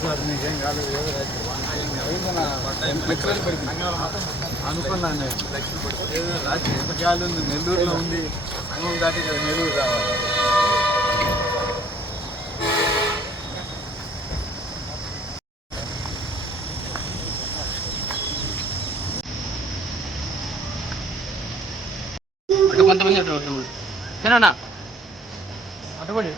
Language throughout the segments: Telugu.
సార్ మీకేం కాలేదు అనుకున్నాను రాత్రి ఎంత గాలి ఉంది, నెల్లూరులో ఉంది, సంగం దాటి కదా నెల్లూరు రావాలి. కొంతమంది అటుబడి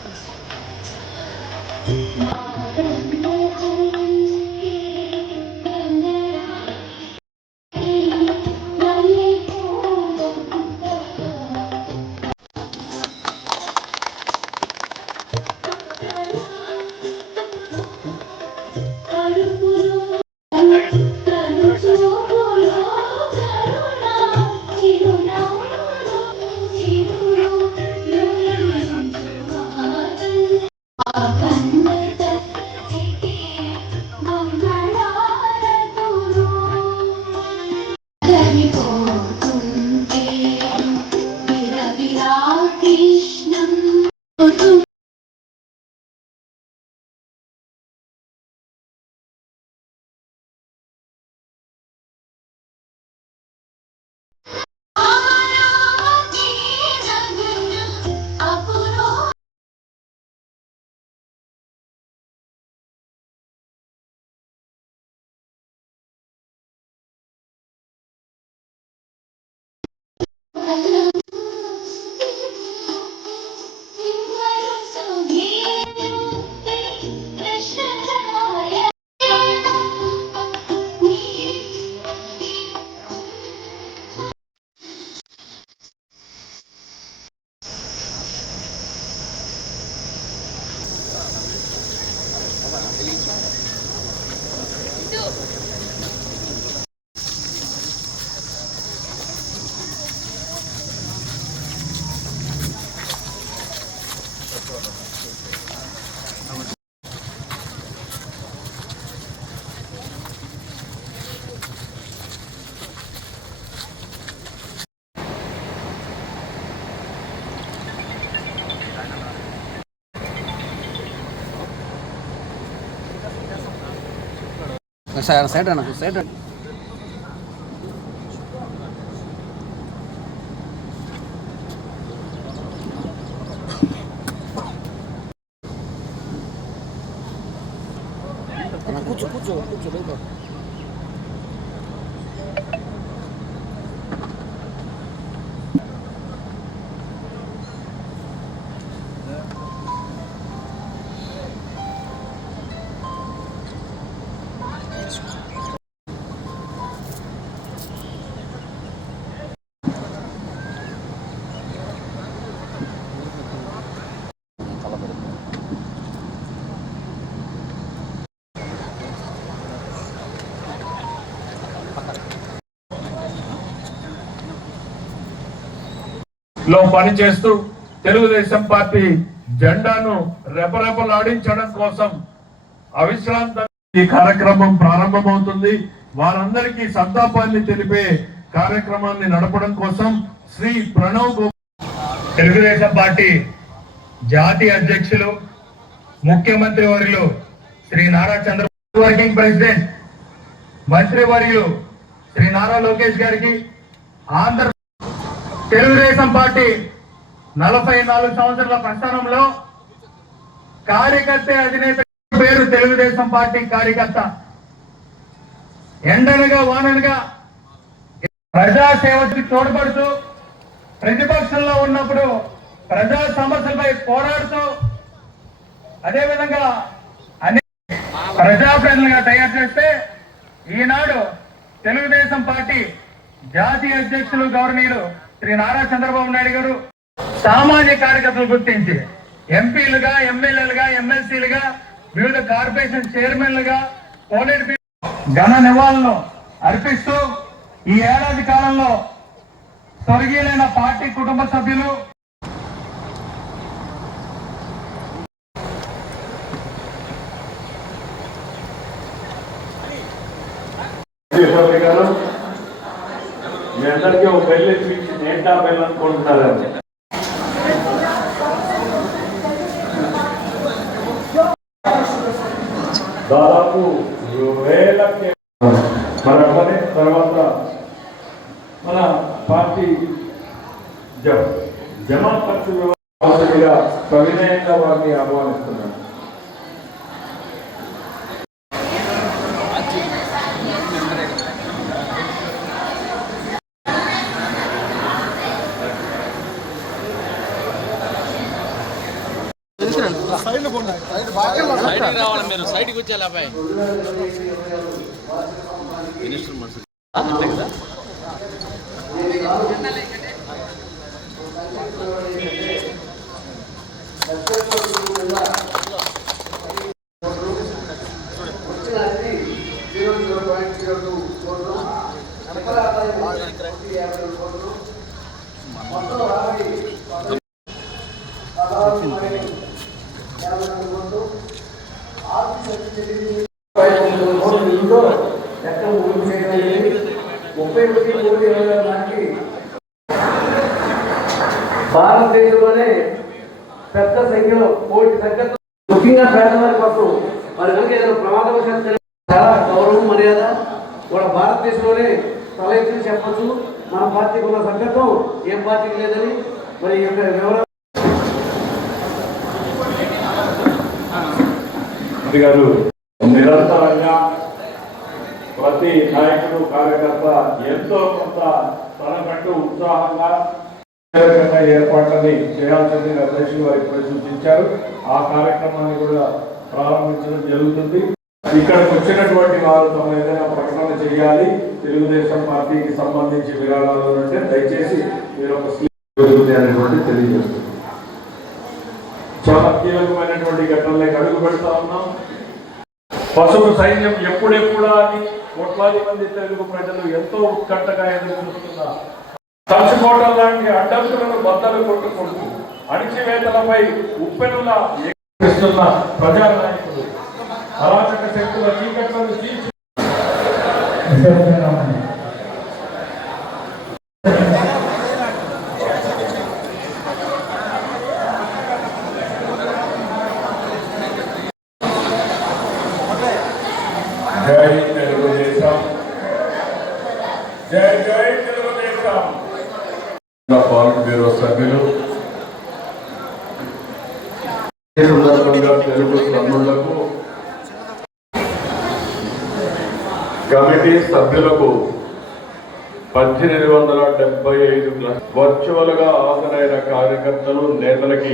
సైడ్ అన్న సైడ్ కూర్చో కూర్చో కూర్చో బయట లో పనిచేస్తూ తెలుగుదేశం పార్టీ జెండాను రెపరెపలాడించడం కోసం అవిశ్రాంత ఈ కార్యక్రమం ప్రారంభమవుతుంది. వారందరికీ సంతాపాన్ని తెలిపే కార్యక్రమాన్ని నడపడం కోసం శ్రీ ప్రణవ్ తెలుగుదేశం పార్టీ జాతీయ అధ్యక్షులు ముఖ్యమంత్రి వర్యులు శ్రీ నారా చంద్రబాబు వర్కింగ్ ప్రెసిడెంట్ మంత్రి వర్యులు శ్రీ నారా లోకేష్ గారికి ఆంధ్ర తెలుగుదేశం పార్టీ 44 సంవత్సరాల ప్రస్థానంలో కార్యకర్త అధినేత పేరు తెలుగుదేశం పార్టీ కార్యకర్త ఎండనగా వాననగా ప్రజాసేవకి తోడ్పడుతూ ప్రతిపక్షంలో ఉన్నప్పుడు ప్రజా సమస్యలపై పోరాడుతూ అదేవిధంగా అన్ని ప్రజాప్రతినిధులుగా తయారు చేస్తే ఈనాడు తెలుగుదేశం పార్టీ జాతీయ అధ్యక్షులు గౌరవనీయులు శ్రీ నారా చంద్రబాబు నాయుడు గారు సామాజిక కార్యకర్తలు గుర్తించి ఎంపీలుగా, ఎమ్మెల్యేలుగా, ఎమ్మెల్సీలుగా, వివిధ కార్పొరేషన్ చైర్మన్లుగా, పోలిట్ ఘన నివాళులను అర్పిస్తూ ఈ ఏడాది కాలంలో స్వర్గీయులైన పార్టీ కుటుంబ సభ్యులు మీ అందరికీ ఒక బెల్ ఇప్పించి నేటా బెల్ అనుకుంటున్నారండి. దాదాపు వేలకి మన అమ్మని తర్వాత మన పార్టీ జమా ఖర్చులు సవినయంగా వారిని ఆహ్వానిస్తున్నాను. సైడ్కి రావాలి, మీరు సైడ్కి వచ్చేలా అబ్బాయి. మినిస్టర్ మనసు అంతే కదా. భారతదేశంలోనే పెద్ద సంఖ్యలో కోటి సంఖ్యలో ముఖ్యంగా పేదవారి కోసం వారి కనుక ఏదైనా ప్రమాదవశాత్తు చాలా గౌరవం మర్యాద కూడా భారతదేశంలోనే తల ఎత్తి చెప్పచ్చు. మన పార్టీకి ఉన్న సంకల్పం ఏం పార్టీకి లేదని మరి వివరాలు గారు నిరంతరంగా ప్రతి నాయకుడు కార్యకర్త ఎంతో కొంత తనకంటూ ఉత్సాహంగా ఏర్పాట్లని చేయాల్సింది అధ్యక్షులు వారు ఇప్పుడు సూచించారు. ఆ కార్యక్రమాన్ని కూడా ప్రారంభించడం జరుగుతుంది. ఇక్కడికి వచ్చినటువంటి వారు తమ ఏదైనా ప్రకటన చేయాలి తెలుగుదేశం పార్టీకి సంబంధించి విరాళాలు అంటే దయచేసి మీరు ఒక స్లీప్ అనేటువంటి తెలియజేస్తుంది. చాలా కీలకమైనటువంటి ఘటనలకు అడుగు పెడతా ఉన్నాం. పశువు సైన్యం ఎప్పుడెప్పుడా అని కోట్లాది మంది తెలుగు ప్రజలు ఎంతో ఉత్కంఠగా ఎదురు చూస్తున్నారు. తలుచుకోవడం లాంటి అడ్డంకులను బద్దలు కొట్టుకుంటూ అణిచివేతలపై ఉప్పెనులా ఎక్కిస్తున్న ప్రజానాయకులు అరాచక శక్తుల చీకట్లను తీర్చి జై తెలుగుదేశం, జై జై తెలుగుదేశం. పాలిట్ బ్యూరో సభ్యులు తెలుగు తమ్ముళ్లకు కమిటీ సభ్యులకు 1875 వర్చువల్ గా హాజరైన కార్యకర్తలు నేతలకి